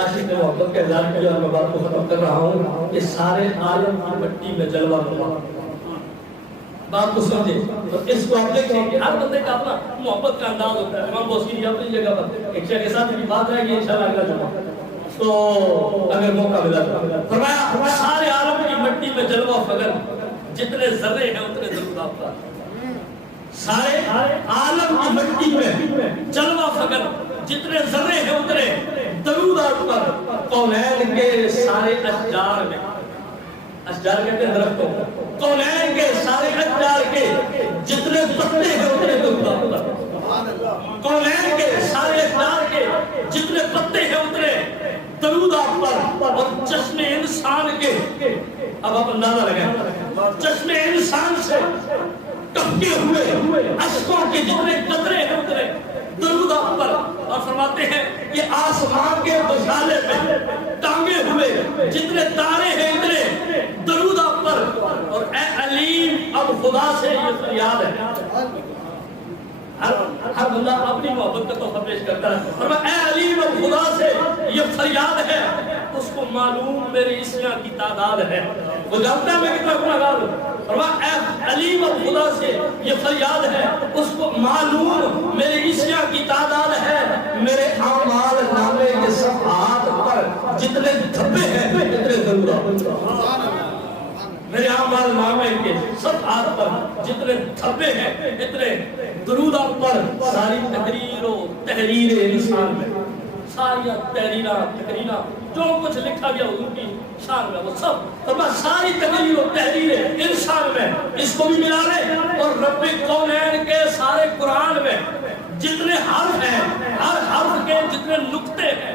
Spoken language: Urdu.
محبت کا اعلان کیا اور میں بات کو ختم کر رہا ہوں کہ سارے عالم کی مٹی میں جلوہ ہوا. بات کو سمجھے تو اس کو آپ دیکھیں کہ ہر بندے کا اپنا محبت کا انداز ہوتا ہے. امام بوسیری اپنی جگہ پر ایک شیخ کے ساتھ بھی بات رہے گی انشاءاللہ اگلا جمعہ تو اگر موقع ملا تو فرمایا سارے عالم کی مٹی میں جلوہ فگر جتنے ذرے ہیں اتنے درود آپ کا. سارے عالم کی مٹی میں جلوہ فگر جتنے ذرے ہیں اتنے درود آپ پر. کونین کے سارے اشجار میں, اشجار کہتے ہیں درختوں, کونین کے سارے اشجار کے جتنے پتے ہیں اتنے درود آپ پر. کونین کے سارے اشجار کے جتنے پتے ہیں اتنے درود آپ پر. اور چشم انسان کے, اب آپ اندازہ لگائیں, چشم انسان سے ٹپکے ہوئے اشکوں کے جتنے قطرے ہیں اتنے درود آپ پر. اور فرماتے ہیں کہ آسمان کے بشالے میں ٹانگے ہوئے جتنے تارے ہیں اتنے درود آپ پر. اور اے علیم اب خدا سے یہ فریاد ہے. ہر بندہ اپنی محبت کا تحفہ پیش کرتا ہے. اور اے علیم اب خدا سے یہ فریاد ہے, اس کو معلوم میری عصیاں کی تعداد ہے. وہ جانتا ہے میں کتنا گناہگار ہوں. اور اے علیم اب خدا سے یہ فریاد ہے, اس کو معلوم میری عصیاں کی تعداد ہے. میرے اعمال نامے کے صفحات پر جتنے دھبے ہیں اتنے ضرور آپ. میرے اعمال نامے کے صفحات پر جتنے دھبے ہیں اتنے درود آپ پر. ساری تقریر و تحریر انسان میں, ساری تقریرہ جو کچھ لکھا گیا حضور کی شان میں وہ سب ساری تقریر و تحریر انسان میں اس کو بھی ملا لے. اور رب کونین کے سارے قرآن میں جتنے حرف ہیں, ہر حرف کے جتنے نقطے ہیں